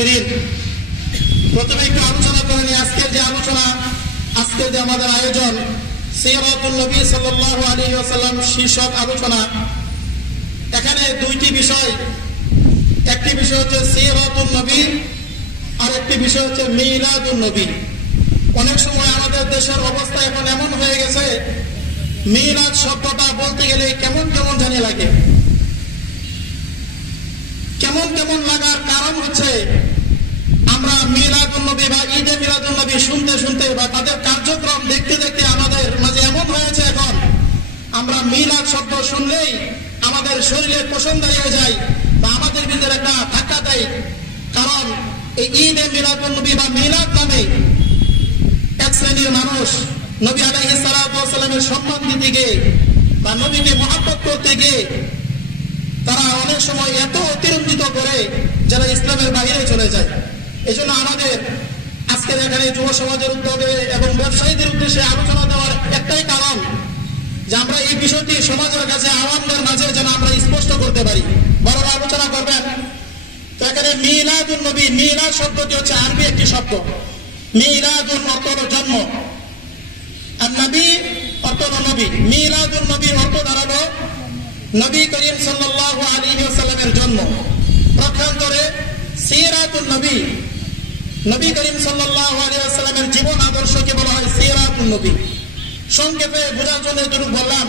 হাজিরিন, প্রথমে একটু আলোচনা করে নিই। আজকের যে আমাদের আয়োজন সিরাতুন নবী সাল্লাল্লাহু আলাইহি ওয়াসাল্লাম শীর্ষক আলোচনা। এখানে দুইটি বিষয়, একটি বিষয় হচ্ছে সিরাতুন নবী, আর একটি বিষয় হচ্ছে মিলাদুন নবী। অনেক সময় আমাদের দেশের অবস্থা এখন এমন হয়ে গেছে, মিলাদ শব্দটা বলতে গেলে কেমন কেমন জানি লাগে। কেমন কেমন লাগার কারণ হচ্ছে আমরা মিলাদুন নবী বা ঈদে মিলাদুন নবী শুনতে শুনতে বা তাদের কার্যক্রম দেখতে দেখতে আমাদের মাঝে এমন হয়েছে এখন আমরা মিলাদ শব্দ শুনলেই আমাদের শরীরে পছন্দ হয়ে যায় বা আমাদের ভিতরে একটা ধাক্কা দেয়। কারণ এই ঈদে মিলাদুন নবী বা মিলাদ নামে এক শ্রেণীর মানুষ নবী আলাইহিস সালাতু ওয়াস সালামের সম্মান দিতে গিয়ে বা নবীকে মহব্বত করতে গিয়ে তারা অনেক সময় এত অতিরঞ্জিত করে যারা ইসলামের বাইরে চলে যায়। এই জন্য আমাদের আজকের এখানে যুব সমাজের উদ্যোগে এবং ব্যবসায়ীদের উদ্দেশ্যে আলোচনা দেওয়ার একটাই কারণ যে আমরা এই বিষয়টি সমাজের কাছে আওয়ামদের মাঝে যেন আমরা স্পষ্ট করতে পারি। বড় আলোচনা করবেন। তো এখানে মিলাদুন নবী, মিলাদ শব্দটি হচ্ছে আরবি একটি শব্দ। মিলাদুন অর্থ হলো জন্ম, আর নবী অর্থ হলো নবী। মিলাদুন নবীর অর্থ দাঁড়ালো নবী করিম সাল্লাল্লাহু আলাইহি ওয়াসাল্লামের জন্ম। পক্ষান্তরে সিরাতুন নবী, নবী করিম সাল্লাল্লাহু আলাইহি ওয়াসাল্লামের জীবন আদর্শকে বলা হয় সিরাতুন নবী। সংক্ষেপে বোঝার জন্য এটুকু বললাম।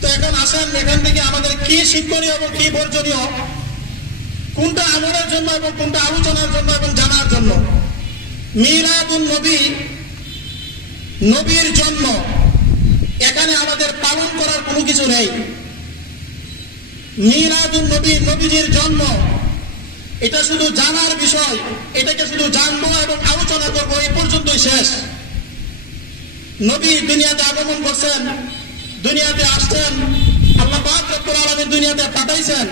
তো এখন আসেন, এখান থেকে আমাদের কি শিক্ষণীয় এবং কি বর্জনীয়, কোনটা আমলের জন্য এবং কোনটা আলোচনার জন্য এবং জানার জন্য। মিলাদুন নবী, নবীর জন্ম, এখানে আমাদের পালন করার কোনো কিছু নেই। মিলাদুন নবী, নবীজির জন্ম, এটা শুধু জানার বিষয়, এটাকে শুধু জানবো এবং আলোচনা করবো, এই পর্যন্তই শেষ। নবী দুনিয়াতে আগমন করছেন, দুনিয়াতে আসছেন, আল্লাহ পাক রব্বুল আলামিন দুনিয়াতে পাঠাইছেন।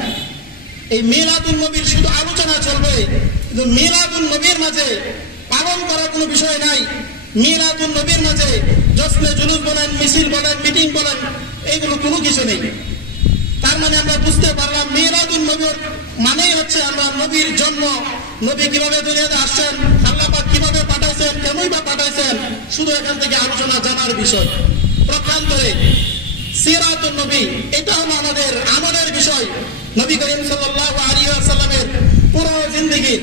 এই মিলাদুন নবীর শুধু আলোচনা চলবে, কিন্তু মিলাদুন নবীর মাঝে পালন করার কোনো বিষয় নাই। মিলাদুন নবীর মাঝে জশ্নে জুলুস বলেন, মিছিল বলেন, মিটিং বলেন, এইগুলো কোনো কিছু নেই। তার মানে আমরা বুঝতে পারলাম মিলাদুন নবীর মানেই হচ্ছে আমরা নবীর জন্ম, নবী কিভাবে দুনিয়াতে আসছেন, আল্লাহ পাক কিভাবে পাঠাইছেন, কেনই বা পাঠাইছেন, শুধু এখান থেকে আলোচনা জানার বিষয়। প্রকান্তরে সিরাতুন নবী, এটা হলো আমাদের আমলের বিষয়। নবী করিম সাল্লাল্লাহু আলাইহি ওয়াসাল্লামের পুরো জিন্দেগি,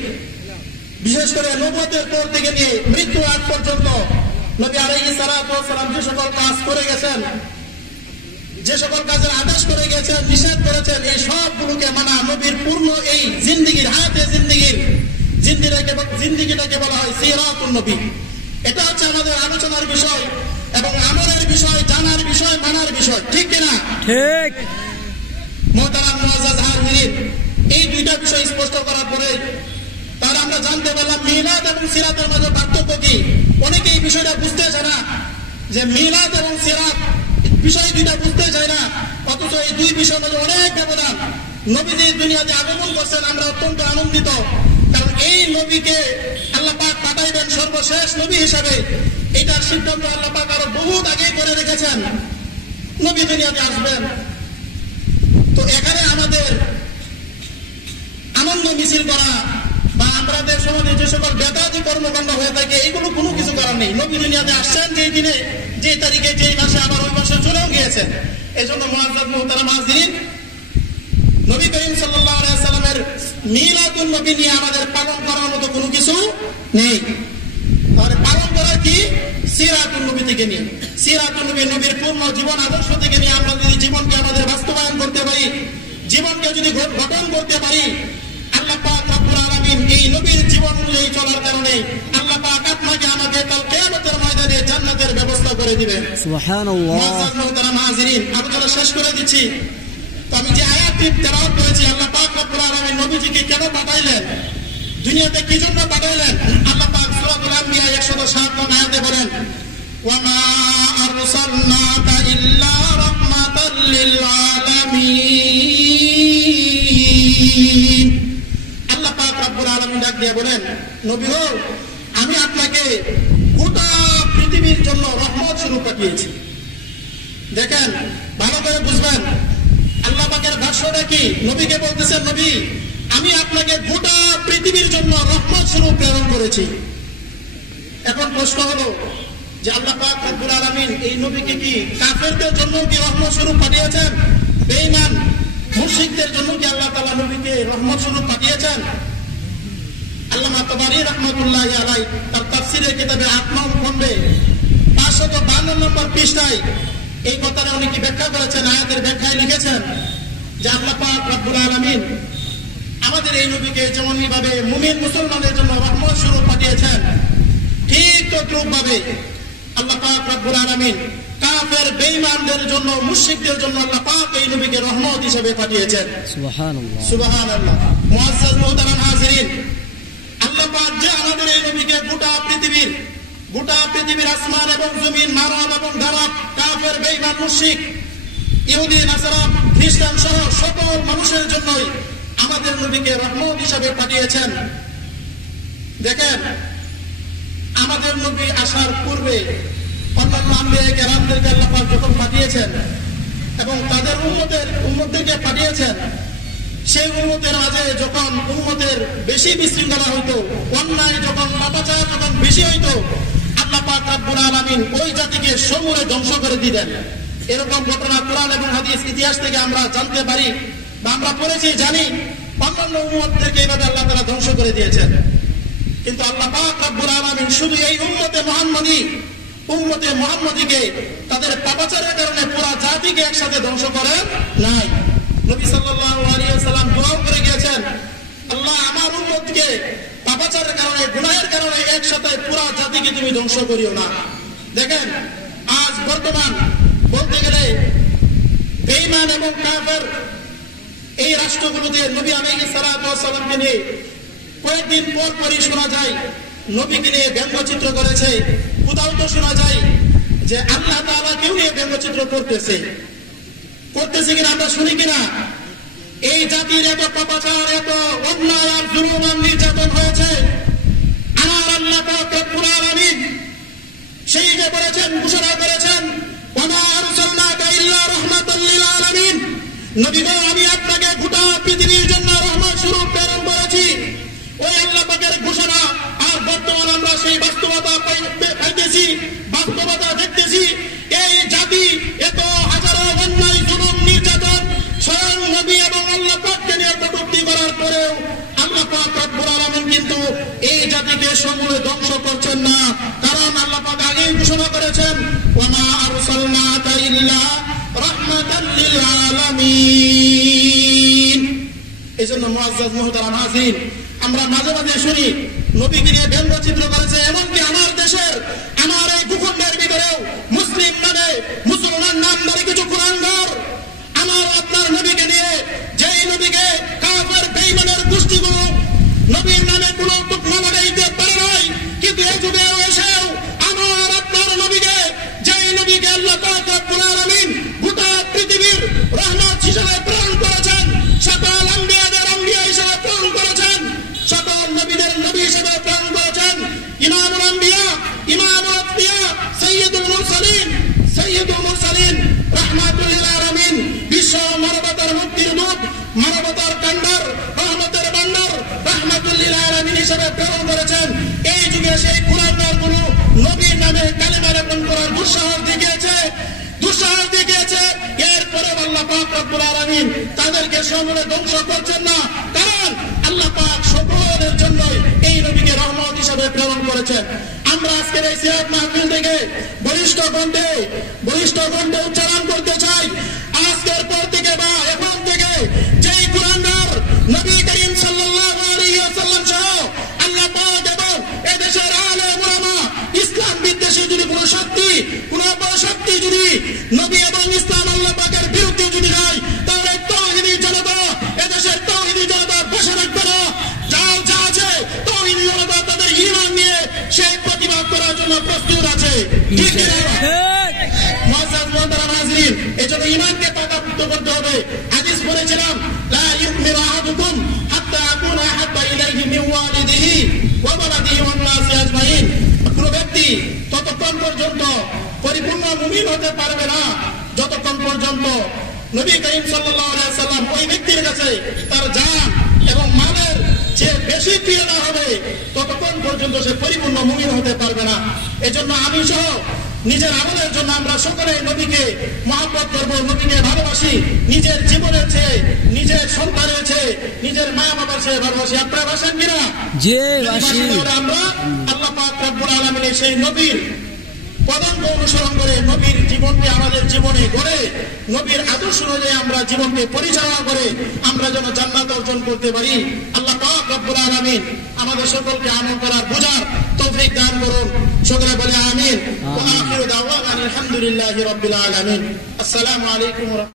বিশেষ করে নবুয়তের পর থেকে নিয়ে মৃত্যু আগ পর্যন্ত নবী আলাইহিস সালাতু ওয়াস সালাম যে সকল কাজ করে গেছেন, যে সকল কাজের আদেশ করে গেছেন, নিষেধ করেছেন, এই সবগুলোকে মানা নবীর পূর্ণ এই জিন্দেগির, হায়াতে জিন্দেগিটাকে বলা হয় সিরাতুন নবী। এটা হচ্ছে আমাদের আলোচনার বিষয় এবং আমলের বিষয়, জানার বিষয়, মানার বিষয়। ঠিক কিনা? ঠিক। মুহতারাম মুআজ্জাজ হাজিরিন, এই দুইটা বিষয় স্পষ্ট করার পরে তার আমরা জানতে পারলাম মিলাদ এবং সিরাতের মাঝে পার্থক্য কি। অনেকে এই বিষয়টা বুঝতে চায় না যে মিলাদ এবং সিরাত বিষয় দুইটা বুঝতে চায় না, অথচ এই দুই বিষয়ের মধ্যে অনেক ব্যবধান। নবীজি দুনিয়াতে আগমন করছেন, আমরা অত্যন্ত আনন্দিত, কারণ এই নবীকে আল্লাহ পাক পাঠাইবেন সর্বশেষ নবী হিসাবে। এটার সিদ্ধান্ত আল্লাহ পাক আরো বহুত আগে করে রেখেছেন, নবী দুনিয়াতে আসবেন। তো এখানে আমাদের আনন্দ মিছিল করা বা আমাদের সমাজে যে সকল বেদাতি কর্মকাণ্ড হয়ে থাকে, এইগুলো কোনো কিছু করার নেই। নবী দুনিয়াতে আসছেন যেই দিনে, যে তারিখে, যেই মাসে, আবার ওই মাসে চলেও গিয়েছেন। এই জন্য মুআজ্জাজ মুহতারাম হাজিরিন, নবী করিম সাল্লাল্লাহু আলাইহি ওয়াসাল্লামের মিলাদুন নবী নিয়ে আমাদের পালন করার মতো কোনো কিছু নেই। তাহলে পালন করা কি? সিরাতুন নবী থেকে নিয়ে, সিরাতুন নবী, নবীর পূর্ণ জীবন আদর্শ থেকে নিয়ে আমরা যদি জীবনকে আমাদের বাস্তবায়ন করতে পারি, জীবনকে যদি গঠন করতে পারি, আল্লাহ পাক রব্বুল আলামিন এই নবীর জীবন অনুযায়ী চলার কারণে আল্লাহ পাক আপনাকে আমাকে কাল কিয়ামতের ময়দানে জান্নাতের ব্যবস্থা করে দিবেন। সুবহানাল্লাহ। মুআজ্জাজ মুহতারাম হাজিরিন, আলোচনা শেষ করে দিচ্ছি। তো আমি যে আয়াতটি তেলাওয়াত করেছি, আল্লাহ পাক রব্বুল আলামিন নবীজিকে কেন পাঠাইলেন, দুনিয়াতে কি জন্য পাঠাইলেন, আল্লাহ পাক সূরাতুল আম্বিয়া 107 নং আয়াতে বলেন, ওয়া মা আরসালনাকা ইল্লা রাহমাতাল লিল আলামিন। আল্লাহ পাক রব্বুল আলামিন ডাক দিয়ে বলেন, নবী গো, আমি আপনাকে গোটা পৃথিবীর জন্য রহমত স্বরূপ পাঠিয়েছি। দেখেন, ভালো করে বুঝবেন, আল্লাহ পাকের ভাষ্যটা কি? নবীকে বলতেছেন, নবী আমি আপনাকে গোটা পৃথিবীর জন্য রহমত স্বরূপ প্রেরণ করেছি। এখন প্রশ্ন হলো যে আল্লাহ পাক রব্বুল আলামিন এই নবীকে কি কাফেরদের জন্য কি রহমত স্বরূপ পাঠিয়েছেন? বেঈমান মুশরিকদের জন্য কি আল্লাহ তাআলা নবীকে রহমত স্বরূপ পাঠিয়েছেন? আল্লামা তাবারী রাহমাতুল্লাহি আলাইহি তার তাফসীরের কিতাবে ৮ নং খণ্ডে ৫৫২ নম্বর পৃষ্ঠায় এই কথাটা উনি কি ব্যাখ্যা করেছেন, আয়াতের ব্যাখ্যায় লিখেছেন যে আল্লাহ পাক রব্বুল আলামিন আমাদের এই নবীকে যেমনই ভাবে মুমিন মুসলমানের জন্য রহমত স্বরূপ পাঠিয়েছেন, ঠিক তদ্রূপভাবে আল্লাহ পাক রব্বুল আলামিন কাফের বেঈমানদের জন্য, মুশরিকদের জন্য আল্লাহ পাক এই নবীকে রহমত হিসেবে পাঠিয়েছেন। সুবহানাল্লাহ সুবহানাল্লাহ। মুআজ্জাজ মুহতারাম হাজিরিন, আল্লাহ পাক যে আমাদের এই নবীকে গোটা পৃথিবীর আসমান এবং জমিন, মানব এবং দানব, কাফের বেঈমান মুশরিক, ইহুদি নাসারা খ্রিস্টান সহ সকল মানুষের জন্যই আমাদের নবীকে রহমত হিসেবে পাঠিয়েছেন। দেখেন, আমাদের নবী আসার পূর্বে অন্যান্য আম্বিয়া কেরামদেরকে আল্লাহ পাক যখন পাঠিয়েছেন এবং তাদের উম্মতদেরকে পাঠিয়েছেন, সেই উম্মতের মাঝে যখন উম্মতের বেশি বিশৃঙ্খলা হইতো, অন্যায় যখন পাপাচার যখন বেশি হইতো, আল্লাহ পাক রব্বুল আলামিন ওই জাতিকে সমূলে ধ্বংস করে দিতেন। এরকম ঘটনা কোরআন এবং হাদিস ইতিহাস থেকে আমরা জানতে পারি বা আমরা পড়েছি, জানি। অন্যান্য উম্মতদেরকে এইভাবে আল্লাহ তাআলা ধ্বংস করে দিয়েছেন। কিন্তু আল্লাহ পাক রব্বুল আলামিন শুধু এই উম্মতে মুহাম্মদীকে তাদের পাপাচারের কারণে পুরো জাতিকে একসাথে ধ্বংস করেন নাই। নবী সাল্লাল্লাহু আলাইহি ওয়াসাল্লাম দোয়া করে গিয়েছেন, আল্লাহ আমার উম্মতকে পাপাচারের কারণে, গুনাহের কারণে একসাথে পুরো জাতিকে তুমি ধ্বংস করিও না। দেখেন, আজ বর্তমান বলতে গেলে বেঈমান এবং কাফের এই রাষ্ট্রগুলোতে নবী আলাইহিস সালাতু ওয়াস সালামকে নিয়ে কয়েকদিন পর পরই শোনা যায় নবীকে নিয়ে ব্যঙ্গচিত্র করেছে। কোথাও তো শোনা যায় যে আল্লাহ তাআলা কেউ নিয়ে ব্যঙ্গচিত্র করতেছে কিনা আমরা শুনি কিনা? এই জাতির এত পাপাচার, এত অন্যায় আর জুলুম আর নির্যাতন হয়েছে, আমার আল্লাহ পাক রব্বুল আলামিন সেই যে বলেছেন, ঘোষণা করেছেন, ওয়া মা আরসালনাকা ইল্লা রাহমাতাল লিল আলামিন, নবী গো আমি আপনাকে গোটা পৃথিবীর জন্য রহমত স্বরূপ প্রেরণ করেছি। ওই আল্লাহ পাকের ঘোষণা আর বর্তমান আমরা সেই বাস্তবতা পাইতেছি, বাস্তবতা দেখতেছি। এই জাতি এত হাজারো অন্যায় জুলুম নির্যাতন স্বয়ং নবী এবং আল্লাহ পাককে নিয়ে কটূক্তি করার পরেও আল্লাহ পাক রব্বুল আলামিন কিন্তু এই জাতিকে সমূলে ধ্বংস করছেন না। কারণ আল্লাহ পাক আগেই ঘোষণা করেছেন, ওয়া মা আরসালনাকা ইল্লা রাহমাতাল লিল আলামিন। এইজন্য মুআজ্জাজ মুহতারাম হাজিরিন, আমরা মাঝে মাঝে শুনি নবীকে নিয়ে ব্যঙ্গচিত্র করেছে। এমনকি আমার দেশের, আমার এই ভূখণ্ডের ভিতরেও মুসলিম নামে, মুসলমান নামদারি কিছু কুলাঙ্গার আমার আপনার নবীকে নিয়ে, যেই নবীকে কাফের বেঈমানের গোষ্ঠীগুলো নবীর নামে কোনো টুকরা লাগাইতে পারে নাই, কিন্তু এই যুগেও এসেও আমার আপনার নবীকে, যেই নবীকে আল্লাহ পাক রব্বুল আলামিন গোটা পৃথিবীর রহমত হিসেবে প্রেরণ করেছেন, সকল আম্বিয়াদের আম্বিয়া হিসেবে প্রেরণ করেছেন, সকল নবীদের নবী হিসেবে প্রেরণ করেছেন, ইমামুল আম্বিয়া, ইমামুল আতকিয়া, সাইয়্যিদুল মুরসালিন রাহমাতুল লিল আলামিন, বিশ্ব মানবতার মুক্তির দূত, মানবতার কান্ডার, রহমতের ভান্ডার, রাহমাতুল লিল আলামিন হিসেবে প্রেরণ করেছেন। এই যুগে সেই কুলাঙ্গার গুলো নবীর নামে কালিমা লেপন করার দুঃসাহস দেখিয়েছে। এরপরে আল্লাহ পাক রব্বুল আলামিন তাদেরকে সমূলে ধ্বংস করছেন না, কারণ আল্লাহ পাক সকলের জন্যই এই নবীকে রহমত হিসেবে প্রেরণ করেছেন। আমরা আজকের এই সিরাত মাহফিল থেকে বলিষ্ঠ কণ্ঠে উচ্চারণ করতে চাই, আজকের পর থেকে বা এখন থেকে যেই কুলাঙ্গার নবী করিম সাল্লাল্লাহু আলাইহি ওয়াসাল্লাম সহ আল্লাহ পাক এবং এদেশের আলেম উলামা, ইসলাম বিদ্বেষী যদি কোনো শক্তি, কোনো অপশক্তি যদি নবী এবং ইসলাম আল্লাহ পাকের বিরুদ্ধে যদি হয়, তাহলে তাওহীদি জনতা, এদেশের তাওহীদি জনতা বসে রাখবে না। যাও যা আছে তাওহীদি জনতা তাদের ঈমান নিয়ে সেই প্রতিবাদ করার জন্য প্রস্তুত আছে। ঠিক কিনা? মুআজ্জাজ মুহতারাম হাজিরিন, এজন্য ঈমানকে পাকাপোক্ত করতে হবে। হাদিস পড়েছিলাম, লা ইউমিনু আহাদুকুম হাত্তা আকুনা হাব্বা ইলাইহি মিন ওয়ালিদিহি ওয়া ওয়ালাদিহি ওয়ান নাসি আজমাইন। কোন ব্যক্তি ততক্ষণ পর্যন্ত পরিপূর্ণ মুমিন হতে পারবে না যতক্ষণ পর্যন্ত নবী করিম সাল্লাল্লাহু আলাইহি ওয়াসাল্লাম ওই ব্যক্তির কাছে তার জান এবং মাল বেশি প্রিয় না হবে ততক্ষণ পর্যন্ত সে পরিপূর্ণ মুমিন হতে পারবে না। এজন্য আমি সহ নিজের আমলের জন্য আমরা সকলে নবীকে মহব্বত করব, নবীকে ভালোবাসি, নিজের জীবনের চেয়ে, নিজের সন্তানের চেয়ে, নিজের মা বাবার চেয়ে ভালোবাসি। আপনারা বাসেন কিনা? আমরা আল্লাহ পাক রব্বুল আলামিনের সেই নবীর পদাঙ্ক অনুসরণ করে, নবীর জীবনকে আমাদের জীবনে গড়ে, নবীর আদর্শ অনুযায়ী আমরা জীবনকে পরিচালনা করে আমরা যেন জান্নাত অর্জন করতে পারি। আল্লাহ পাক রব্বুল আলামিন আমাদের সকলকে আমল করার বোঝার তৌফিক দান করুন। সকলে বলে আমিন। ওয়া আখিরু দাওয়ানা আলহামদুলিল্লাহি রাব্বিল আলামিন। আসসালামু আলাইকুম।